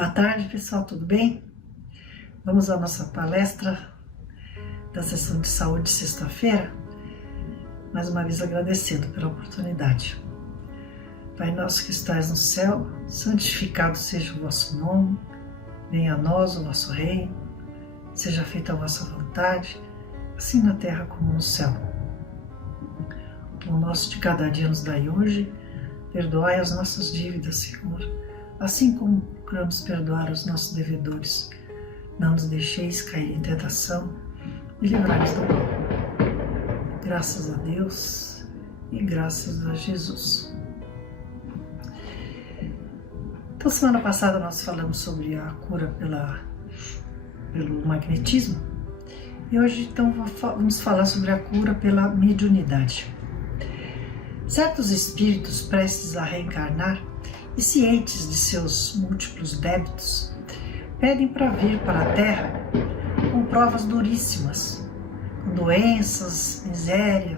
Boa tarde, pessoal, tudo bem? Vamos à nossa palestra da sessão de saúde sexta-feira, mais uma vez agradecendo pela oportunidade. Pai nosso que estás no céu, santificado seja o vosso nome, venha a nós o vosso reino, seja feita a vossa vontade, assim na terra como no céu. O pão nosso de cada dia nos dai hoje, perdoai as nossas dívidas, Senhor, assim como procuramos perdoar os nossos devedores. Não nos deixeis cair em tentação e livrai-nos do mal. Graças a Deus e graças a Jesus. Então, semana passada nós falamos sobre a cura pelo magnetismo e hoje então vamos falar sobre a cura pela mediunidade. Certos espíritos prestes a reencarnar e cientes de seus múltiplos débitos, pedem para vir para a Terra com provas duríssimas, com doenças, miséria,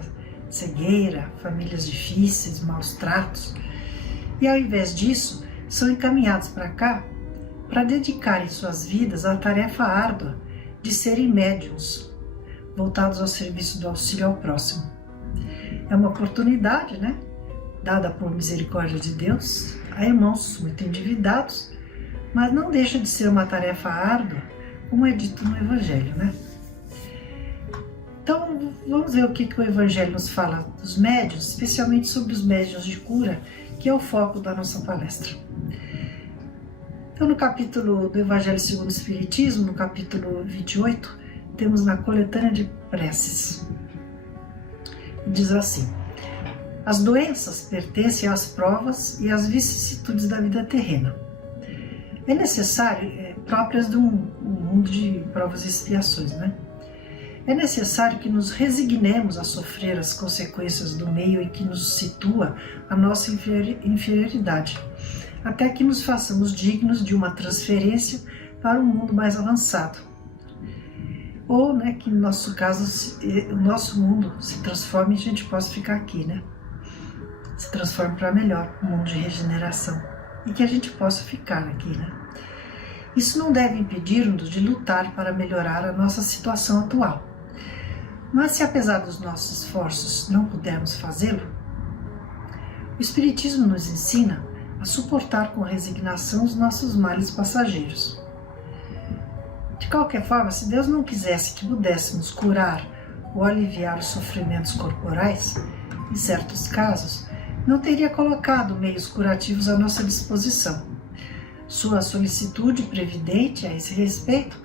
cegueira, famílias difíceis, maus tratos, e ao invés disso, são encaminhados para cá para dedicarem suas vidas à tarefa árdua de serem médiuns, voltados ao serviço do auxílio ao próximo. É uma oportunidade, dada por misericórdia de Deus, a irmãos muito endividados, mas não deixa de ser uma tarefa árdua, como é dito no Evangelho, Então, vamos ver o que o Evangelho nos fala dos médiuns, especialmente sobre os médiuns de cura, que é o foco da nossa palestra. Então, no capítulo do Evangelho segundo o Espiritismo, no capítulo 28, temos na coletânea de preces. Diz assim: as doenças pertencem às provas e às vicissitudes da vida terrena. É necessário, próprias de um mundo de provas e expiações, É necessário que nos resignemos a sofrer as consequências do meio em que nos situa a nossa inferioridade, até que nos façamos dignos de uma transferência para um mundo mais avançado. Ou, que no nosso caso, o nosso mundo se transforme e a gente possa ficar aqui, Se transforme para melhor, um mundo de regeneração, e que a gente possa ficar aqui, Isso não deve impedir-nos de lutar para melhorar a nossa situação atual. Mas se apesar dos nossos esforços não pudermos fazê-lo, o Espiritismo nos ensina a suportar com resignação os nossos males passageiros. De qualquer forma, se Deus não quisesse que pudéssemos curar ou aliviar os sofrimentos corporais, em certos casos, não teria colocado meios curativos à nossa disposição. Sua solicitude previdente a esse respeito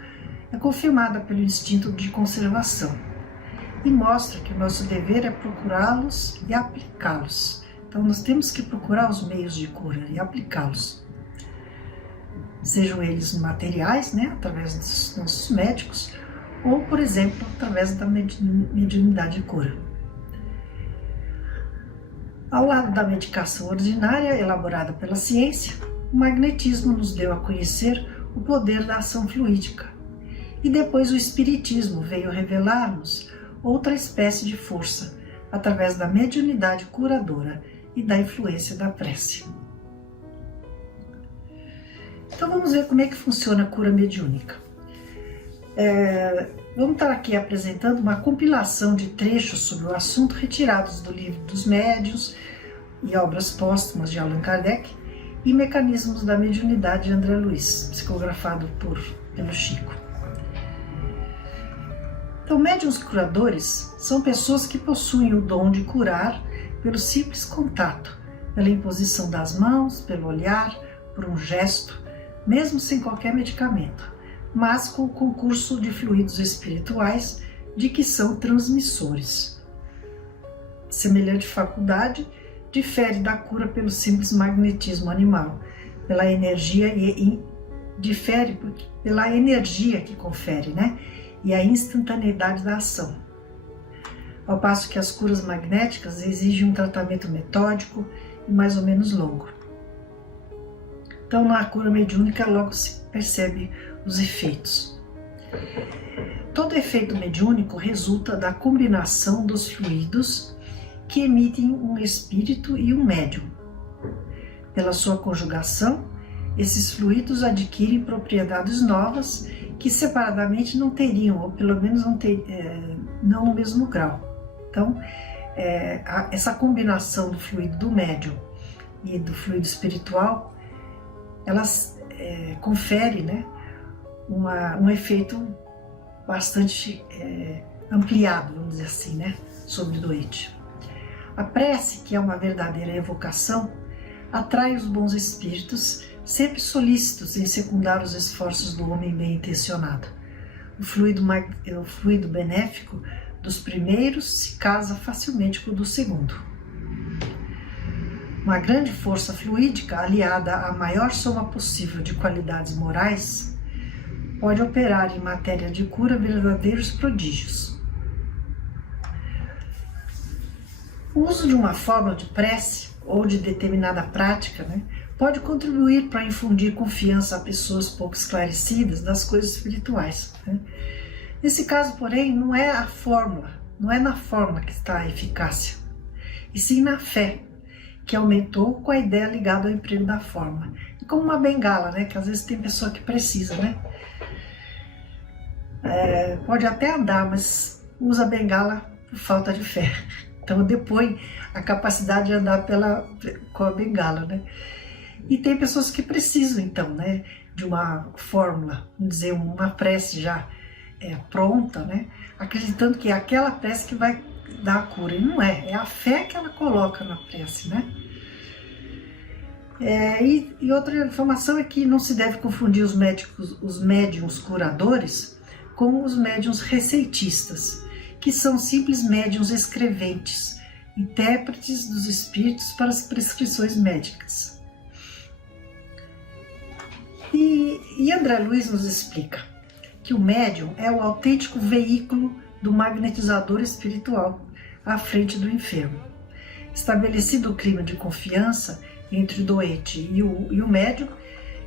é confirmada pelo instinto de conservação e mostra que o nosso dever é procurá-los e aplicá-los. Então, nós temos que procurar os meios de cura e aplicá-los. Sejam eles materiais, através dos nossos médicos, ou, por exemplo, através da mediunidade de cura. Ao lado da medicação ordinária, elaborada pela ciência, o magnetismo nos deu a conhecer o poder da ação fluídica. E depois o espiritismo veio revelar-nos outra espécie de força, através da mediunidade curadora e da influência da prece. Então vamos ver como é que funciona a cura mediúnica. Vamos estar aqui apresentando uma compilação de trechos sobre o assunto retirados do Livro dos Médiuns e Obras Póstumas de Allan Kardec e Mecanismos da Mediunidade de André Luiz, psicografado pelo Chico. Então, médiuns curadores são pessoas que possuem o dom de curar pelo simples contato, pela imposição das mãos, pelo olhar, por um gesto, mesmo sem qualquer medicamento, mas com o concurso de fluidos espirituais de que são transmissores. Semelhante faculdade difere da cura pelo simples magnetismo animal, pela energia difere pela energia que confere, e a instantaneidade da ação. Ao passo que as curas magnéticas exigem um tratamento metódico e mais ou menos longo. Então, na cura mediúnica, logo se percebe os efeitos. Todo efeito mediúnico resulta da combinação dos fluidos que emitem um espírito e um médium. Pela sua conjugação, esses fluidos adquirem propriedades novas que separadamente não teriam, ou pelo menos não no mesmo grau. Então, essa combinação do fluido do médium e do fluido espiritual, elas conferem, né, um efeito bastante ampliado, vamos dizer assim, né, sobre o doente. A prece, que é uma verdadeira evocação, atrai os bons espíritos, sempre solícitos em secundar os esforços do homem bem intencionado. O fluido benéfico dos primeiros se casa facilmente com o do segundo. Uma grande força fluídica, aliada à maior soma possível de qualidades morais, pode operar em matéria de cura verdadeiros prodígios. O uso de uma fórmula de prece ou de determinada prática, né, pode contribuir para infundir confiança a pessoas pouco esclarecidas das coisas espirituais, né? Nesse caso, porém, não é a fórmula, não é na fórmula que está a eficácia, e sim na fé, que aumentou com a ideia ligada ao emprego da fórmula. É como uma bengala, né, que às vezes tem pessoa que precisa, né? Pode até andar, mas usa a bengala por falta de fé. Então depõe a capacidade de andar com a bengala, né? E tem pessoas que precisam, então, né, de uma fórmula, vamos dizer, uma prece já pronta, né, acreditando que é aquela prece que vai dar a cura. E não é a fé que ela coloca na prece, né? E outra informação é que não se deve confundir os médiuns curadores com os médiuns receitistas, que são simples médiuns escreventes, intérpretes dos espíritos para as prescrições médicas. E André Luiz nos explica que o médium é o autêntico veículo do magnetizador espiritual à frente do enfermo. Estabelecido o clima de confiança entre o doente e o médium,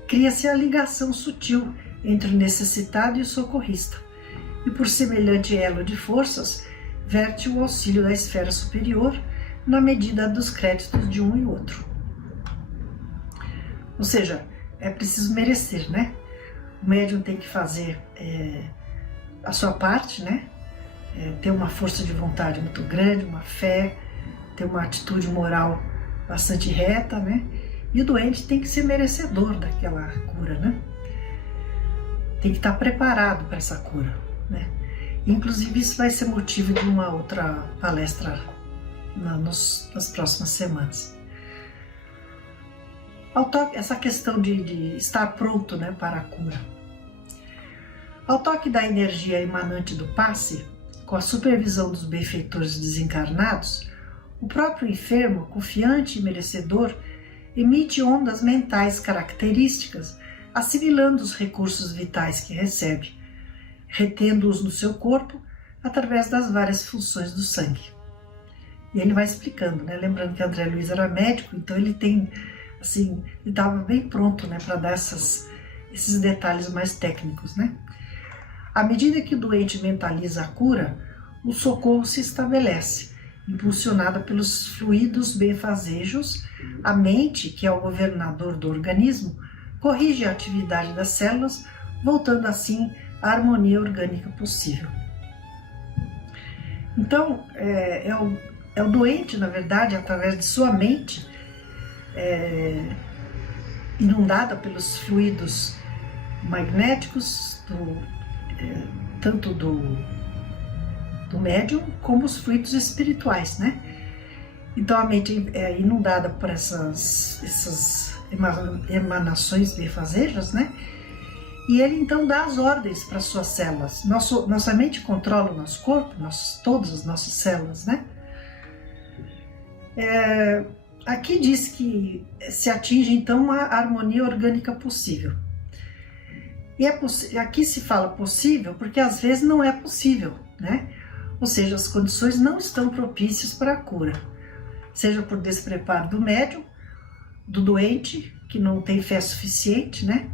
cria-se a ligação sutil entre o necessitado e o socorrista, e por semelhante elo de forças, verte o auxílio da esfera superior na medida dos créditos de um e outro. Ou seja, é preciso merecer, né? O médium tem que fazer a sua parte, né? Ter uma força de vontade muito grande, uma fé, ter uma atitude moral bastante reta, né? E o doente tem que ser merecedor daquela cura, né? Tem que estar preparado para essa cura, né? Inclusive isso vai ser motivo de uma outra palestra nas próximas semanas. Essa questão de estar pronto, né, para a cura. Ao toque da energia emanante do passe, com a supervisão dos benfeitores desencarnados, o próprio enfermo, confiante e merecedor, emite ondas mentais características, assimilando os recursos vitais que recebe, retendo-os no seu corpo através das várias funções do sangue. E ele vai explicando, né? Lembrando que André Luiz era médico, então ele ele estava bem pronto, né, para dar esses detalhes mais técnicos, né? À medida que o doente mentaliza a cura, o socorro se estabelece, impulsionada pelos fluidos benfazejos. A mente, que é o governador do organismo, corrige a atividade das células, voltando assim à harmonia orgânica possível. Então, é o doente, na verdade, através de sua mente, inundada pelos fluidos magnéticos, tanto do médium como os fluidos espirituais, né? Então a mente é inundada por essas emanações benfazejas, né? E ele então dá as ordens para suas células. Nossa mente controla o nosso corpo, todas as nossas células, né? Aqui diz que se atinge então uma harmonia orgânica possível. E aqui se fala possível porque às vezes não é possível, né? Ou seja, as condições não estão propícias para a cura, seja por despreparo do médium, do doente, que não tem fé suficiente, né?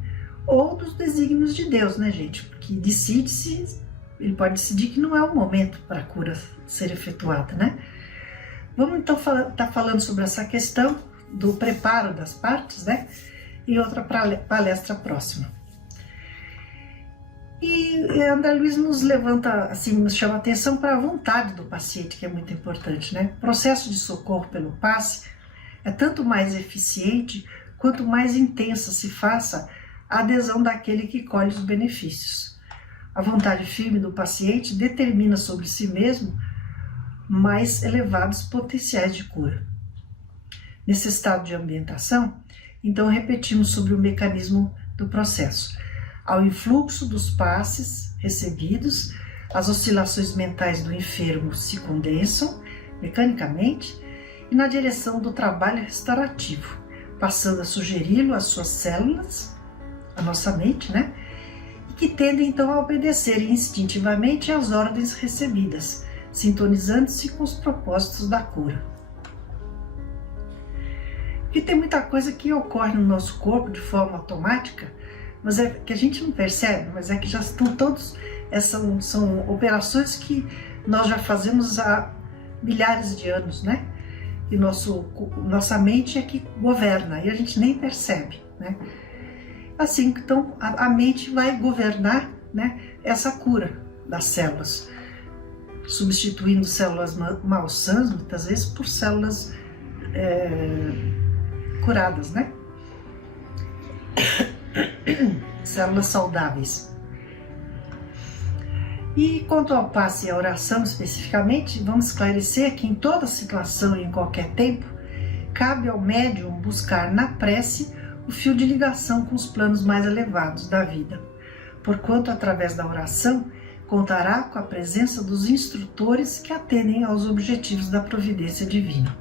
Ou dos desígnios de Deus, né, gente? Porque ele pode decidir que não é o momento para a cura ser efetuada, né? Vamos então estar falando sobre essa questão do preparo das partes, né? em outra palestra próxima. E André Luiz nos levanta, assim, nos chama a atenção para a vontade do paciente, que é muito importante, né? O processo de socorro pelo passe é tanto mais eficiente quanto mais intensa se faça a adesão daquele que colhe os benefícios. A vontade firme do paciente determina sobre si mesmo mais elevados potenciais de cura. Nesse estado de ambientação, então repetimos sobre o mecanismo do processo. Ao influxo dos passes recebidos, as oscilações mentais do enfermo se condensam mecanicamente e na direção do trabalho restaurativo, passando a sugeri-lo às suas células, a nossa mente, né? E que tendem então a obedecer instintivamente às ordens recebidas, sintonizando-se com os propósitos da cura. E tem muita coisa que ocorre no nosso corpo de forma automática, mas é que a gente não percebe, mas é que já estão todos, são operações que nós já fazemos há milhares de anos, né? E nossa mente é que governa e a gente nem percebe, né? Assim, então, a mente vai governar, né, essa cura das células, substituindo células malsãs, muitas vezes, por células curadas, né? Células saudáveis. E quanto ao passe e à oração especificamente, vamos esclarecer que em toda situação e em qualquer tempo, cabe ao médium buscar na prece o fio de ligação com os planos mais elevados da vida, porquanto através da oração contará com a presença dos instrutores que atendem aos objetivos da providência divina.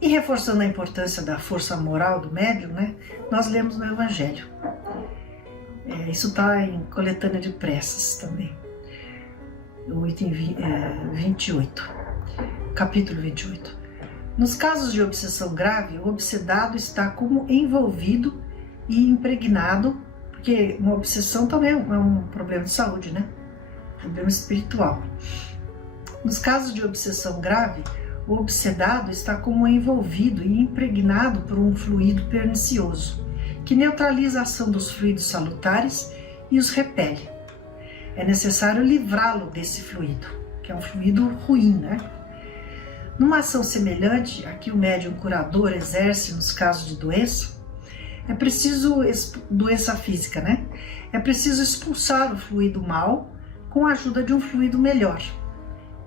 E reforçando a importância da força moral do médium, né, nós lemos no Evangelho. Isso está em Coletânea de Preces também, o item 28, capítulo 28. Nos casos de obsessão grave, o obsedado está como envolvido e impregnado, porque uma obsessão também é um problema de saúde, né? Problema espiritual. Nos casos de obsessão grave, o obsedado está como envolvido e impregnado por um fluido pernicioso, que neutraliza a ação dos fluidos salutares e os repele. É necessário livrá-lo desse fluido, que é um fluido ruim, né? Numa ação semelhante a que o médium curador exerce nos casos de doença, é preciso, doença física, né? É preciso expulsar o fluido mau com a ajuda de um fluido melhor,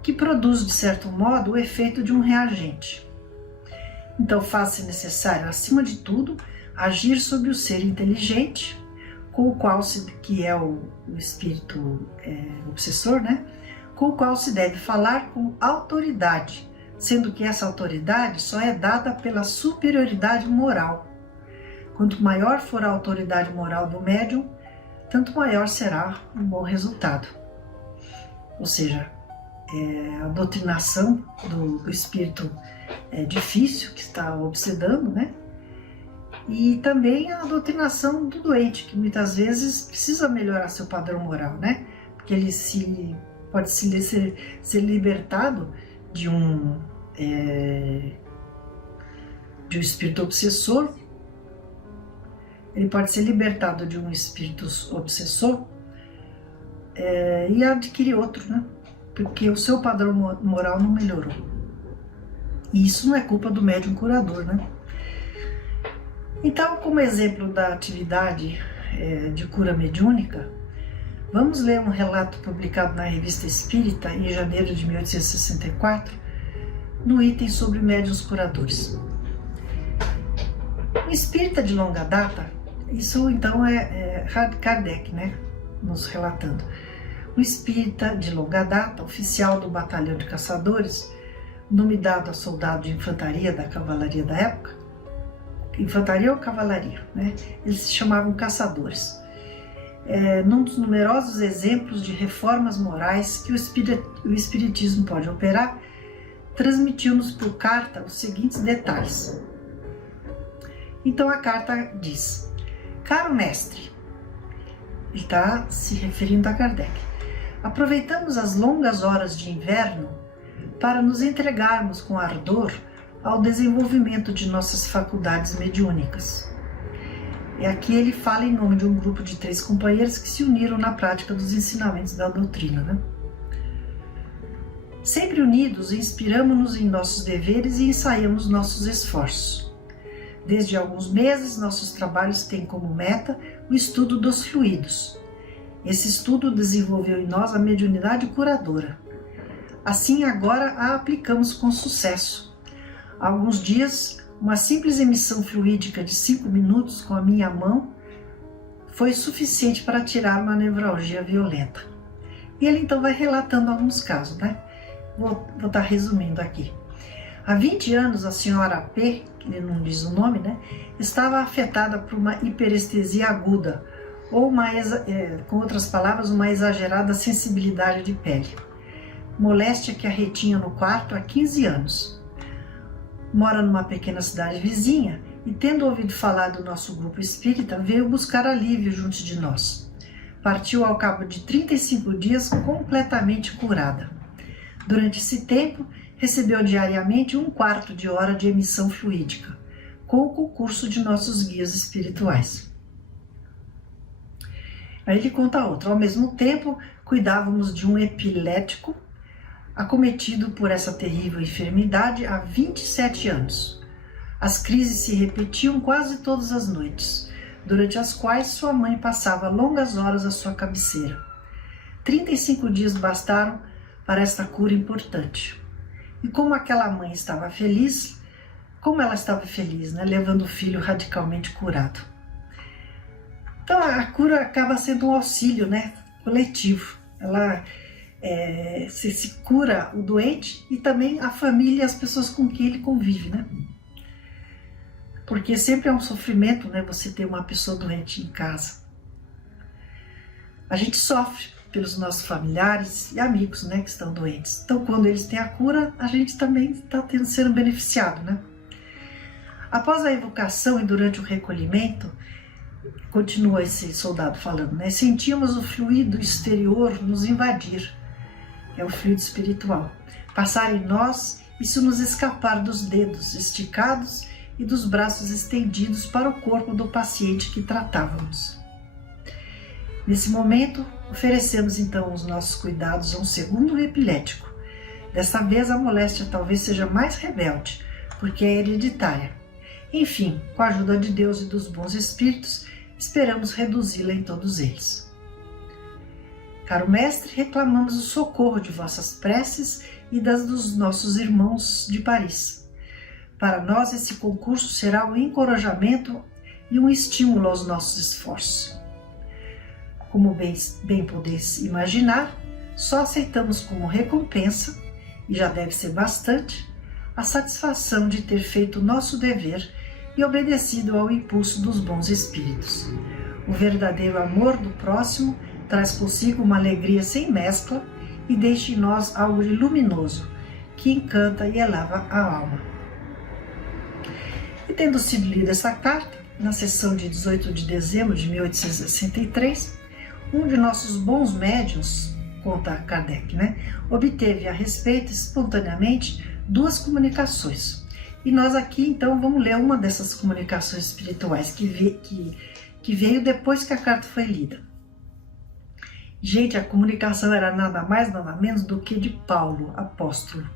que produz, de certo modo, o efeito de um reagente. Então, faz-se necessário, acima de tudo, agir sobre o ser inteligente, com o qual que é o espírito obsessor, né? Com o qual se deve falar com autoridade, sendo que essa autoridade só é dada pela superioridade moral. Quanto maior for a autoridade moral do médium, tanto maior será o bom resultado. Ou seja, a doutrinação do espírito difícil que está obsedando, né? E também a doutrinação do doente, que muitas vezes precisa melhorar seu padrão moral, né? Porque ele pode ser libertado de um espírito obsessor. Ele pode ser libertado de um espírito obsessor e adquirir outro, né? Porque o seu padrão moral não melhorou. E isso não é culpa do médium curador, né? Então, como exemplo da atividade de cura mediúnica, vamos ler um relato publicado na Revista Espírita em janeiro de 1864, no item sobre médiuns curadores. Um espírita de longa data, isso então é Kardec, né, nos relatando. Um espírita de longa data, oficial do batalhão de caçadores, nome dado a soldado de infantaria da cavalaria da época, infantaria ou cavalaria, né? Eles se chamavam caçadores. Num dos numerosos exemplos de reformas morais que o espiritismo pode operar, transmitiu-nos por carta os seguintes detalhes. Então a carta diz: caro mestre, ele está se referindo a Kardec, aproveitamos as longas horas de inverno para nos entregarmos com ardor ao desenvolvimento de nossas faculdades mediúnicas. E aqui ele fala em nome de um grupo de 3 companheiros que se uniram na prática dos ensinamentos da doutrina, né? Sempre unidos, inspiramos-nos em nossos deveres e ensaiamos nossos esforços. Desde alguns meses, nossos trabalhos têm como meta o estudo dos fluidos. Esse estudo desenvolveu em nós a mediunidade curadora. Assim, agora a aplicamos com sucesso. Há alguns dias, uma simples emissão fluídica de 5 minutos com a minha mão foi suficiente para tirar uma nevralgia violenta. E ele então vai relatando alguns casos, né? Vou estar resumindo aqui. Há 20 anos, a senhora P, que ele não diz o nome, né, estava afetada por uma hiperestesia aguda, ou com outras palavras, uma exagerada sensibilidade de pele. Moléstia que a retinha no quarto há 15 anos. Mora numa pequena cidade vizinha e, tendo ouvido falar do nosso grupo espírita, veio buscar alívio junto de nós. Partiu ao cabo de 35 dias completamente curada. Durante esse tempo, recebeu diariamente 1/4 de hora de emissão fluídica, com o concurso de nossos guias espirituais. Aí ele conta outra. Ao mesmo tempo, cuidávamos de um epilético acometido por essa terrível enfermidade há 27 anos. As crises se repetiam quase todas as noites, durante as quais sua mãe passava longas horas à sua cabeceira. 35 dias bastaram para esta cura importante. E como aquela mãe estava feliz, né, levando o filho radicalmente curado. Então a cura acaba sendo um auxílio, né, coletivo. Ela se cura o doente e também a família e as pessoas com quem ele convive, né? Porque sempre é um sofrimento, né, você ter uma pessoa doente em casa. A gente sofre pelos nossos familiares e amigos, né, que estão doentes. Então, quando eles têm a cura, a gente também está sendo beneficiado, né? Após a evocação e durante o recolhimento, continua esse soldado falando, né, sentíamos o fluido exterior nos invadir, é o fluido espiritual, passar em nós e se nos escapar dos dedos esticados e dos braços estendidos para o corpo do paciente que tratávamos. Nesse momento, oferecemos então os nossos cuidados a um segundo epilético. Desta vez a moléstia talvez seja mais rebelde, porque é hereditária. Enfim, com a ajuda de Deus e dos bons espíritos, esperamos reduzi-la em todos eles. Caro mestre, reclamamos o socorro de vossas preces e das dos nossos irmãos de Paris. Para nós esse concurso será um encorajamento e um estímulo aos nossos esforços. Como bem podeis imaginar, só aceitamos como recompensa, e já deve ser bastante, a satisfação de ter feito o nosso dever e obedecido ao impulso dos bons espíritos. O verdadeiro amor do próximo traz consigo uma alegria sem mescla e deixa em nós algo de luminoso, que encanta e eleva a alma. E tendo sido lida essa carta, na sessão de 18 de dezembro de 1863, um de nossos bons médiuns, conta Kardec, né, obteve a respeito espontaneamente 2 comunicações. E nós aqui então vamos ler uma dessas comunicações espirituais que veio depois que a carta foi lida. Gente, a comunicação era nada mais, nada menos do que de Paulo, apóstolo.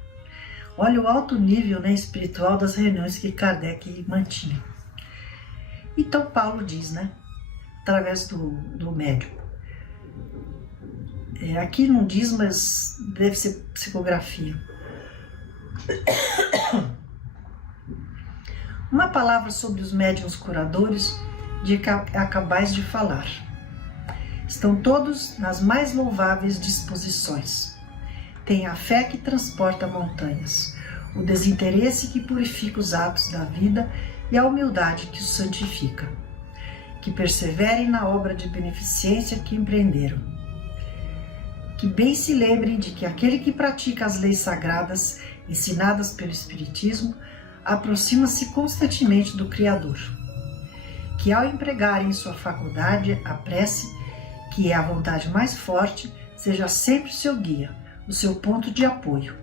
Olha o alto nível, né, espiritual das reuniões que Kardec mantinha. Então Paulo diz, né, através do médium. Aqui não diz, mas deve ser psicografia. Uma palavra sobre os médiuns curadores de que acabais de falar. Estão todos nas mais louváveis disposições. Têm a fé que transporta montanhas, o desinteresse que purifica os atos da vida e a humildade que os santifica. Que perseverem na obra de beneficência que empreenderam. Que bem se lembrem de que aquele que pratica as leis sagradas ensinadas pelo Espiritismo aproxima-se constantemente do Criador. Que ao empregarem sua faculdade, a prece, que é a vontade mais forte, seja sempre o seu guia, o seu ponto de apoio.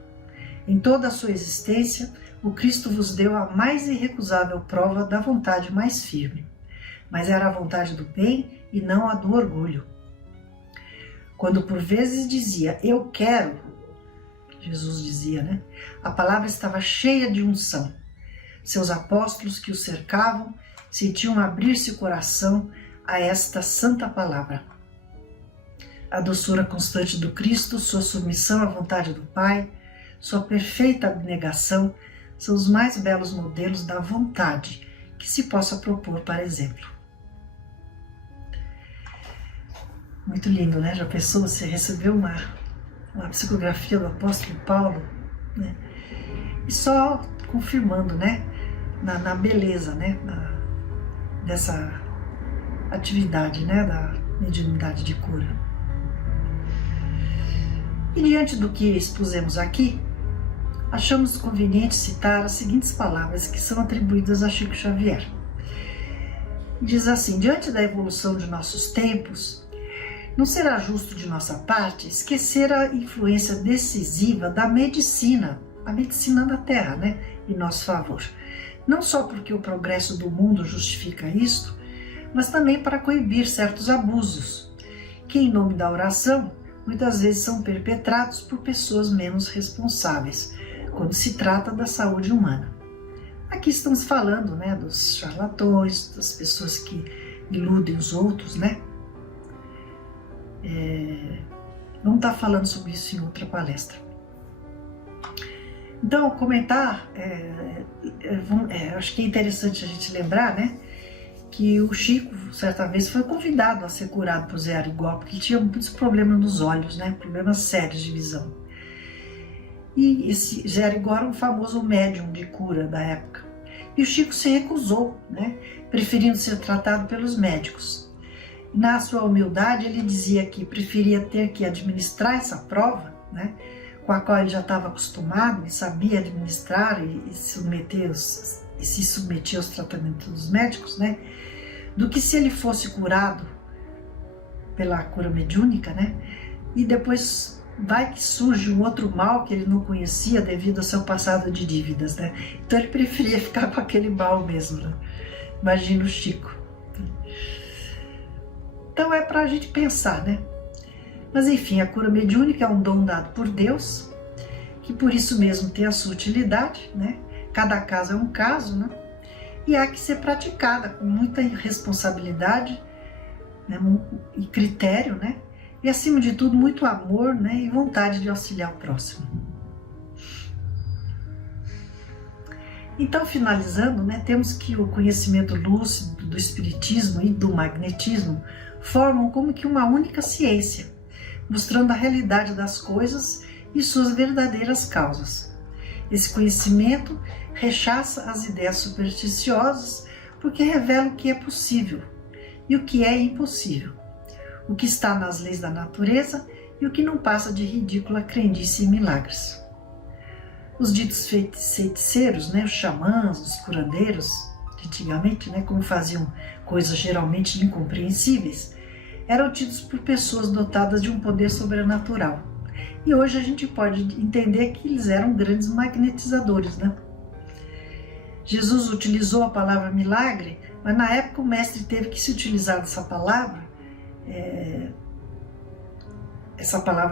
Em toda a sua existência, o Cristo vos deu a mais irrecusável prova da vontade mais firme, mas era a vontade do bem e não a do orgulho. Quando por vezes dizia, eu quero, Jesus dizia, né? A palavra estava cheia de unção. Seus apóstolos que o cercavam sentiam abrir-se o coração a esta santa palavra. A doçura constante do Cristo, sua submissão à vontade do Pai, sua perfeita abnegação são os mais belos modelos da vontade que se possa propor para exemplo. Muito lindo, né? Já pensou? Você recebeu uma psicografia do apóstolo Paulo, né? E só confirmando, né? Na beleza, né? Dessa atividade, né? Da mediunidade de cura. E diante do que expusemos aqui, achamos conveniente citar as seguintes palavras que são atribuídas a Chico Xavier. Diz assim: diante da evolução de nossos tempos, não será justo de nossa parte esquecer a influência decisiva da medicina, a medicina da Terra, né, em nosso favor. Não só porque o progresso do mundo justifica isto, mas também para coibir certos abusos, que em nome da oração, muitas vezes são perpetrados por pessoas menos responsáveis, quando se trata da saúde humana. Aqui estamos falando, né, dos charlatões, das pessoas que iludem os outros, né? Vamos estar falando sobre isso em outra palestra. Então, comentar, acho que é interessante a gente lembrar, né, que o Chico, certa vez, foi convidado a ser curado por Zé Arigó, porque tinha muitos problemas nos olhos, né, problemas sérios de visão. E esse Zé Arigó era um famoso médium de cura da época. E o Chico se recusou, né, preferindo ser tratado pelos médicos. Na sua humildade, ele dizia que preferia ter que administrar essa prova, né, com a qual ele já estava acostumado e sabia administrar e se submeter aos tratamentos dos médicos, né, do que se ele fosse curado pela cura mediúnica, né, e depois vai que surge um outro mal que ele não conhecia devido ao seu passado de dívidas, né. Então ele preferia ficar com aquele mal mesmo, né? Imagina o Chico. Então é para a gente pensar, né? Mas enfim, a cura mediúnica é um dom dado por Deus, que por isso mesmo tem a sua utilidade, né? Cada caso é um caso, né? E há que ser praticada com muita responsabilidade, né? E critério, né? E acima de tudo, muito amor, né? E vontade de auxiliar o próximo. Então, finalizando, né? Temos que o conhecimento lúcido do espiritismo e do magnetismo formam como que uma única ciência, mostrando a realidade das coisas e suas verdadeiras causas. Esse conhecimento rechaça as ideias supersticiosas porque revela o que é possível e o que é impossível, o que está nas leis da natureza e o que não passa de ridícula crendice em milagres. Os ditos feiticeiros, né, os xamãs, os curandeiros, antigamente, né, como faziam coisas geralmente incompreensíveis, eram tidos por pessoas dotadas de um poder sobrenatural. E hoje a gente pode entender que eles eram grandes magnetizadores, né? Jesus utilizou a palavra milagre, mas na época o mestre teve que se utilizar dessa palavra,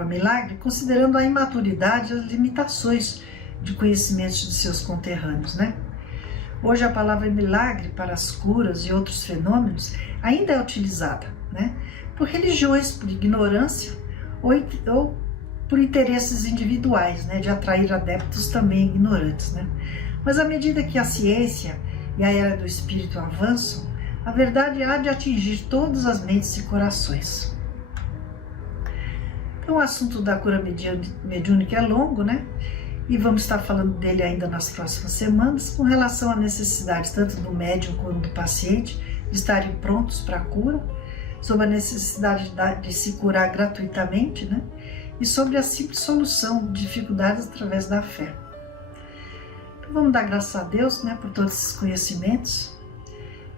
milagre, considerando a imaturidade e as limitações de conhecimentos de seus conterrâneos, né? Hoje a palavra milagre para as curas e outros fenômenos ainda é utilizada, né? Por religiões, por ignorância ou por interesses individuais, né? De atrair adeptos também ignorantes, né? Mas à medida que a ciência e a era do espírito avançam, a verdade há de atingir todas as mentes e corações. Então o assunto da cura mediúnica é longo, né? E vamos estar falando dele ainda nas próximas semanas, com relação à necessidade tanto do médium quanto do paciente de estarem prontos para a cura, sobre a necessidade de se curar gratuitamente, né? E sobre a simples solução de dificuldades através da fé. Então vamos dar graças a Deus, né, por todos esses conhecimentos,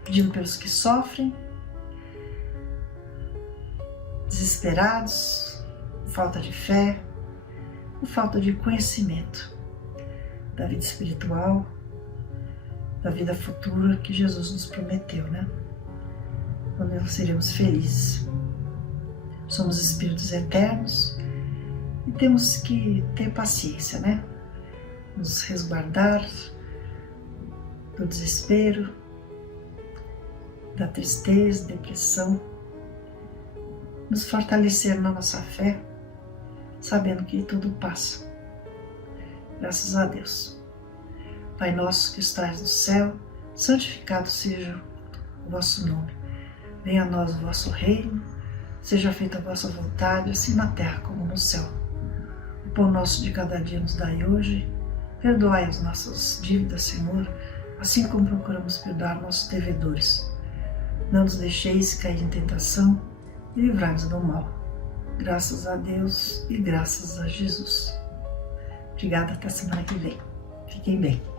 pedindo pelos que sofrem, desesperados, falta de fé, por falta de conhecimento. da vida espiritual, da vida futura que Jesus nos prometeu, né? Onde nós seremos felizes. Somos espíritos eternos e temos que ter paciência, né? Nos resguardar do desespero, da tristeza, depressão, nos fortalecer na nossa fé, sabendo que tudo passa. Graças a Deus. Pai nosso que estás no céu, santificado seja o vosso nome. Venha a nós o vosso reino, seja feita a vossa vontade, assim na terra como no céu. O pão nosso de cada dia nos dai hoje. Perdoai as nossas dívidas, Senhor, assim como procuramos perdoar nossos devedores. Não nos deixeis cair em tentação e livrai-nos do mal. Graças a Deus e graças a Jesus. Obrigada, até semana que vem. Fiquem bem.